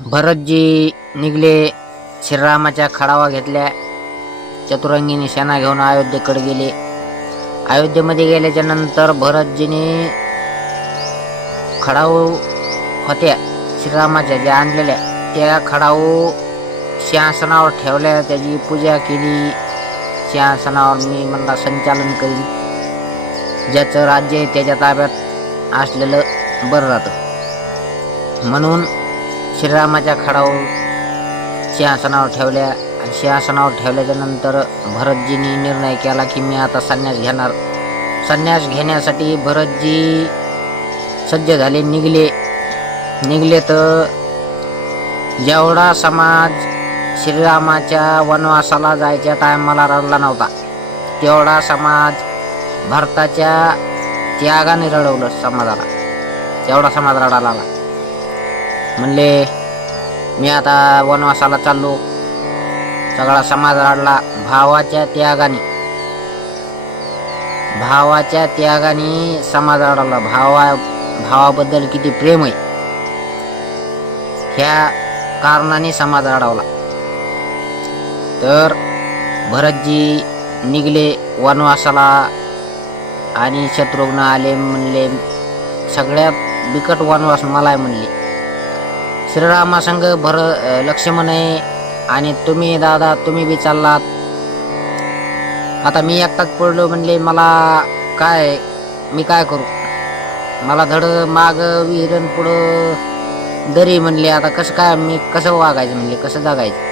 भरतजी निघले. श्रीरामाच्या खडावा घेतल्या. चतुरंगीने सेना घेऊन अयोध्येकडे गेले. अयोध्येमध्ये गेल्याच्या नंतर भरतजीने खडाऊ होत्या श्रीरामाच्या ज्या आणलेल्या, त्या खडाऊ सिंहासनावर ठेवल्या. त्याची पूजा केली. सिंहासनावर मी म्हणला संचालन करीन. ज्याचं राज्य आहे त्याच्या ताब्यात असलेलं बरं राहतं म्हणून श्रीरामाच्या खडाऊ सिंहासनावर ठेवल्या. आणि सिंहासनावर ठेवल्याच्या नंतर भरतजींनी निर्णय केला की मी आता संन्यास घेणार. संन्यास घेण्यासाठी भरतजी सज्ज झाले. निघले तर जेवढा समाज श्रीरामाच्या वनवासाला जायच्या टायमाला रडला नव्हता, तेवढा समाज भारताच्या त्यागाने रडवलं समाजाला. तेवढा समाज रडायला लागला. म्हणले मी आता वनवासाला चाललो. सगळा समाज रडला. भावाच्या त्यागाने समाज रडवला. भावाबद्दल किती प्रेम आहे ह्या कारणाने समाज रडवला. तर भरतजी निघले वनवासाला आणि शत्रुघ्न आले. म्हणले सगळ्यात बिकट वनवास मला आहे म्हणले. श्रीरामासंग लक्ष्मण आहे आणि तुम्ही दादा तुम्ही बी चाललात. आता मी एकटाच पडलो म्हणले. मी काय करू. मला धड माग विहिरण पुढं दरी म्हणले. आता कसं काय मी कसं वागायचं म्हणले, कसं जगायचं.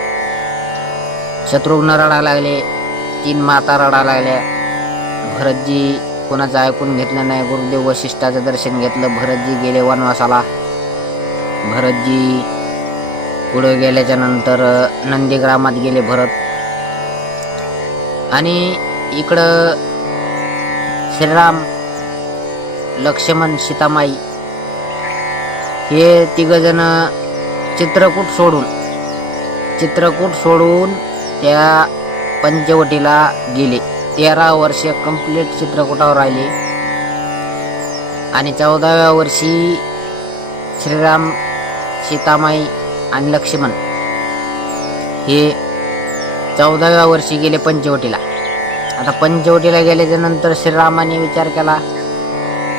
शत्रुघ्न रडायला लागले. 3 माता रडायला लागल्या. भरतजी कोणाचं ऐकून घेतलं नाही. गुरुदेव वशिष्ठाचं दर्शन घेतलं. भरतजी गेले वनवासाला. भरतजी पुढे गेल्याच्या नंतर नंदीग्रामात गेले भरत. आणि इकडं श्रीराम, लक्ष्मण, सीतामाई हे तिघजण चित्रकूट सोडून त्या पंचवटीला गेले. 13 वर्ष कंप्लीट चित्रकूटावर राहिले. आणि 14व्या वर्षी श्रीराम, सीतामाई आणि लक्ष्मण हे 14व्या वर्षी गेले पंचवटीला. आता पंचवटीला गेल्याच्या नंतर श्रीरामाने विचार केला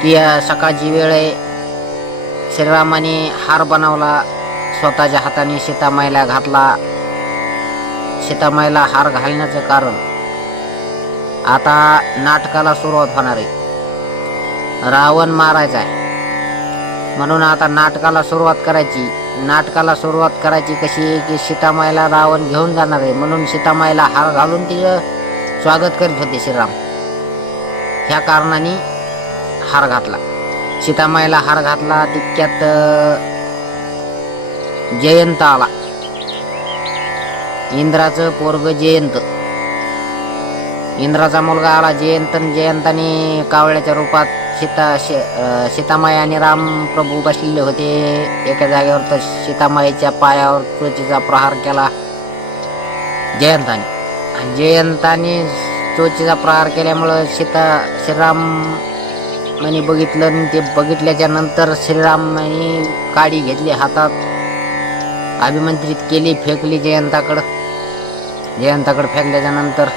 की सकाळची वेळ आहे. श्रीरामाने हार बनवला. स्वतःच्या हाताने सीतामाईला घातला. सीतामाईला हार घालण्याचं कारण आता नाटकाला सुरुवात होणार आहे. रावण मारायचा आहे म्हणून आता नाटकाला सुरुवात करायची कशी की सीतामाईला रावण घेऊन जाणार आहे म्हणून सीतामाईला हार घालून तिचं स्वागत करीत होते श्रीराम. ह्या कारणाने हार घातला. सीतामाईला हार घातला. तितक्यात जयंत आला. इंद्राचं पोरग जयंत, इंद्राचा मुलगा आला जयंत. जयंताने कावळ्याच्या रूपात सीतामाई आणि राम प्रभू बसलेले होते एका जागेवर. तर सीतामाईच्या पायावर चोचीचा प्रहार केला जयंताने. जयंताने चोचीचा प्रहार केल्यामुळं श्रीरामाने बघितलं. आणि ते बघितल्याच्या नंतर श्रीरामाने काडी घेतली हातात, अभिमंत्रित केली, फेकली जयंताकडं फेकल्याच्या नंतर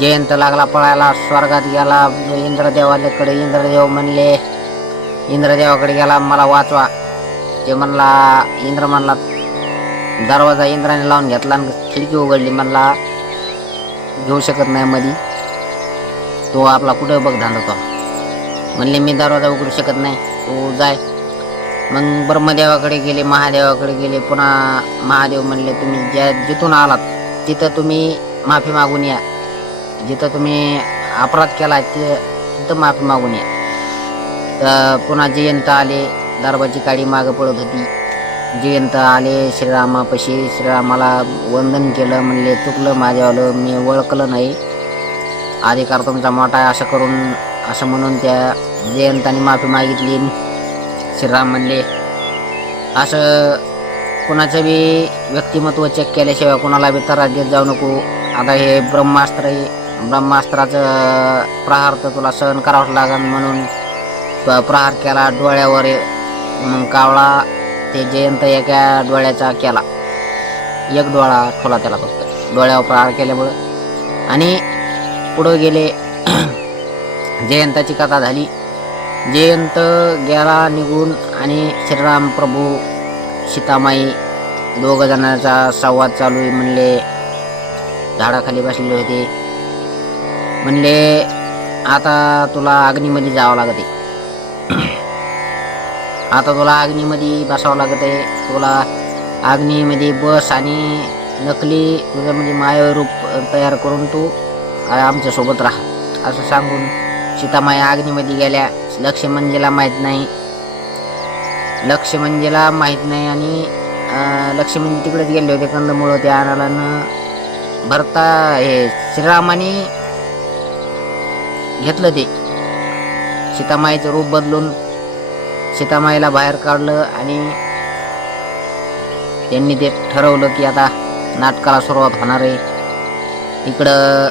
जयंत लागला पळायला. स्वर्गात गेला इंद्रदेवाकडे. इंद्रदेवाकडे गेला. मला वाचवा. इंद्र म्हणला दरवाजा इंद्राने लावून घेतला आणि खिडकी उघडली. म्हणला घेऊ शकत नाही मध्ये, तो आपला कुठे बघ धांडतो. म्हणले मी दरवाजा उघडू शकत नाही, तू जाय. मग ब्रह्मदेवाकडे गेले, महादेवाकडे गेले. पुन्हा महादेव म्हणले तुम्ही जिथून आलात तिथं तुम्ही माफी मागून या. जिथं तुम्ही अपराध केला तिथं माफी मागून या. तर पुन्हा जयंत आले. दरबारची काडी मागं पडत होती. जयंत आले श्रीरामापाशी. श्रीरामाला वंदन केलं. म्हणले चुकलं माझ्यावालं, मी ओळखलं नाही, अधिकार तुमचा मोठा आहे असं म्हणून त्या जयंताने माफी मागितली. श्रीराम म्हणले असं कुणाचं बी व्यक्तिमत्व चेक केल्याशिवाय कुणाला बी त्रास देत जाऊ नको. आता हे ब्रह्मास्त्र आहे, ब्रह्मास्त्राचं प्रहार तर तुला सहन करावंच लागेल म्हणून प्रहार केला डोळ्यावर. मग कावळा ते जयंत एका डोळ्याचा केला, एक डोळा ठोला त्याला फक्त डोळ्यावर प्रहार केल्यामुळं आणि पुढं गेले. जयंताची कथा झाली. जयंत गेला निघून आणि श्रीराम प्रभू सीतामाई दोघ जणांचा संवाद चालू आहे. म्हणले झाडाखाली बसलेले होते. म्हणले आता तुला अग्नीमध्ये जावं लागत आहे, आता तुला अग्नीमध्ये बसावं लागत आहे, तुला अग्नीमध्ये बस आणि नकली तुझं म्हणजे मायावी रूप तयार करून तू आमच्यासोबत राहा असं सांगून सीतामाई अग्नीमध्ये गेल्या. लक्ष्मणजीला माहीत नाही, लक्ष्मणजीला माहीत नाही आणि लक्ष्मणजी तिकडेच गेले होते कंदमुळं ते आणायला न भरता हे श्रीरामाने घेतलं ते सीतामाईचं रूप बदलून सीतामाईला बाहेर काढलं आणि त्यांनी ते ठरवलं की आता नाटकाला सुरुवात होणार आहे. इकडं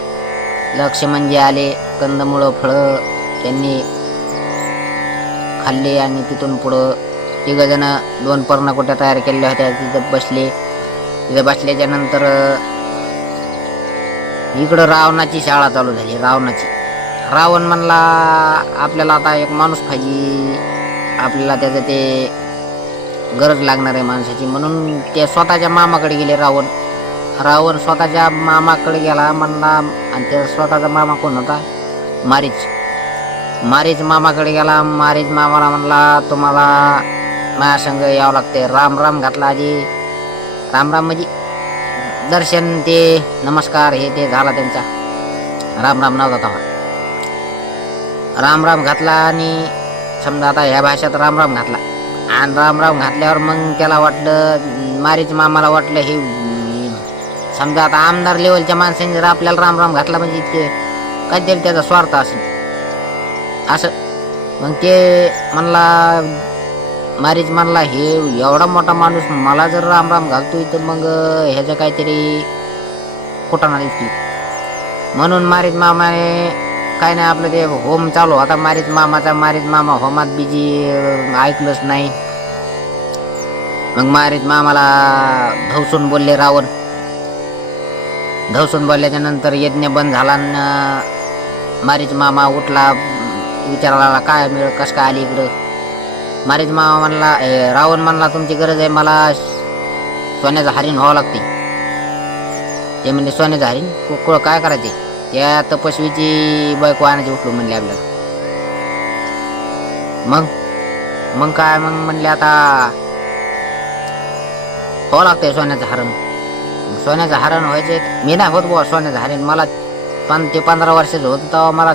लक्ष्मणजी आले, कंदमुळं फळं त्यांनी खाल्ले आणि तिथून पुढं तिघजण 2 पर्णकुट्या तयार केलेल्या होत्या, तिथं बसले. तिथं बसल्याच्या नंतर इकडं रावणाची शाळा चालू झाली. रावण म्हणला आपल्याला आता एक माणूस पाहिजे, आपल्याला त्याचं ते गरज लागणार आहे माणसाची, म्हणून ते स्वतःच्या मामाकडे गेले. रावण स्वतःच्या मामाकडे गेला म्हणला आणि त्या स्वतःचा मामा कोण होता? मारीच मामाकडे गेला. मारीच मामाला म्हणला तुम्हाला माझ्या संग यावं लागते. राम घातला आधी. राम म्हणजे दर्शन ते नमस्कार हे ते झाला त्यांचा. राम नव्हता तेव्हा. राम घातला आणि समजा आता ह्या भाषेत राम घातला आणि राम घातल्यावर मग त्याला वाटलं, मारीच मामाला वाटलं हे समजा आता आमदार लेवलच्या माणसाने जर आपल्याला राम घातला म्हणजे ते काहीतरी त्याचा स्वार्थ असेल असं. मग ते म्हणला, मारीच म्हणला हे एवढा मोठा माणूस मला जर राम घालतोय तर मग ह्याच्या काहीतरी कुटाणा दिसली. म्हणून मारीच मामाने काय नाही आपलं ते होम चालू होता मारीच मामा होमात बिजी ऐकलंच नाही. मग मारीच मामाला धवसून बोलले रावण. धवसून बोलल्याच्या नंतर यज्ञ बंद झाला. मारीच मामा उठला, विचारायला काय मिळ कस काय आली इकडं. मारीच मामा म्हणला, रावण म्हणला तुमची गरज आहे, मला सोन्याचं हरिण व्हावं लागते. ते म्हणजे सोन्याचं हरिण काय करायचे? त्या तपस्वीची बायको आणायची उठलो म्हणले आपल्याला. मग काय मग म्हणले आता व्हावं लागतंय सोन्याचं हरण व्हायचे. मी नाही होत बुवा सोन्याचं हरण. मला 15 वर्षाचं होतं तेव्हा मला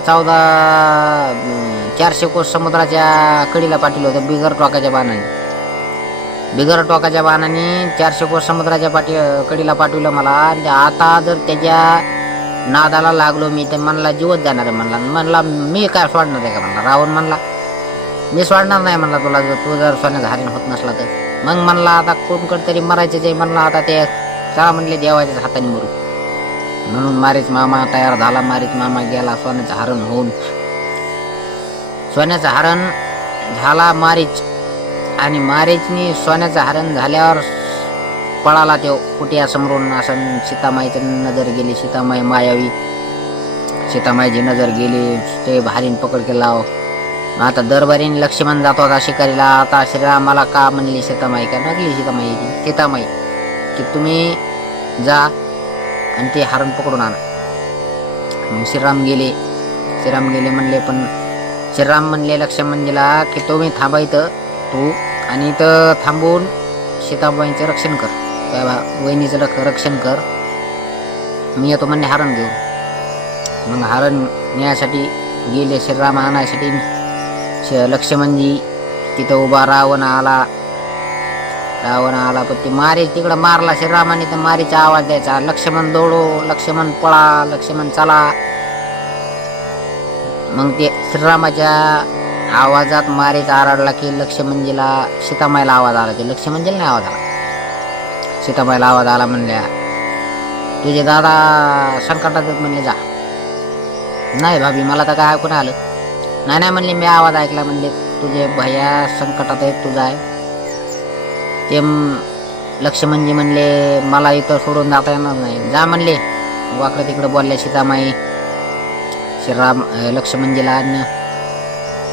400 कोस समुद्राच्या कडीला पाठवलं होतं बिगर टोकाच्या बाणाने 400 कोस समुद्राच्या कडीला पाठवलं मला. आता जर त्याच्या नादाला लागलो मी तर म्हणला जीवच जाणार आहे. म्हणला मी काय सोडणार आहे का? म्हणला रावण म्हणला मी सोडणार नाही म्हणला तुला, तू जर सोन्याचं हरिण होत नसला तर. मग म्हणला आता कोणकडे तरी मरायचे जे म्हणला आता ते चला म्हणले देवाच्याच हाताने मरू. म्हणून मारीच मामा तयार झाला. मारीच मामा गेला सोन्याचं हरण होऊन. सोन्याचं हरण झाला मारीच आणि मारीचनी सोन्याचं हरण झाल्यावर पळाला तो कुटिया समोरून. असं सीतामाईची नजर गेली. सीतामाई मायावी सीतामाईची नजर गेली. ते हरिण पकड केला. आता दरबारीने लक्ष्मण जातो होता शिकारीला. आता श्रीरामाला का म्हणली सीतामाई का नकली सीतामाई की तुम्ही जा आणि ते हरण पकडून आणा. मग श्रीराम गेले म्हणले. पण श्रीराम म्हणले लक्ष्मणजीला की तुम्ही थांबा इथं तू, आणि इथं थांबून सीताबाईंचं रक्षण कर, त्या वहिनीचं रक्षण कर, मी येतो म्हणले हरण घेऊन. मग हरण नेण्यासाठी गेले श्रीराम आणायसाठी. लक्ष्मणजी तिथं उभा. रावण आला पण ते मारीच तिकडं मारला श्रीरामाने. तर मारीचा आवाज द्यायचा, लक्ष्मण दौडो, लक्ष्मण पळा, लक्ष्मण चला. मग ते श्रीरामाच्या आवाजात मारीच आरडला की लक्ष्मणजीला सीतामाईला आवाज आला. ते लक्ष्मणजीला नाही आवाज आला, सीतामाईला आवाज आला. म्हणल्या तुझे दादा संकटात म्हणले जा. नाही भाभी मला तर काय ऐकून आलं नाही म्हणले मी आवाज ऐकला. म्हणले तुझे भैया संकटात आहेत, तुझा आहे. लक्ष्मणजी म्हणले मला इथं सोडून जाता येणार नाही, जा म्हणले. वाकडं तिकडं बोलल्या सीतामाई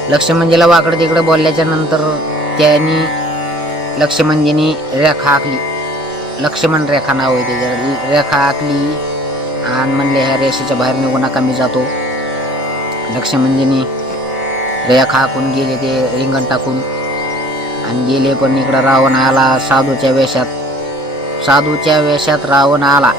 लक्ष्मणजीला वाकडं तिकडं बोलल्याच्या नंतर त्यांनी लक्ष्मणजीनी रेखा आखली. लक्ष्मण रेखा नाव आहे त्याच्या. रेखा आखली आणि म्हणले ह्या रेषेच्या बाहेर निघू नका, मी जातो. लक्ष्मणजीनी रेखा आखून गेले, ते रिंगण टाकून आणि गेले. पण इकडं रावण आला साधूच्या वेशात रावण आला.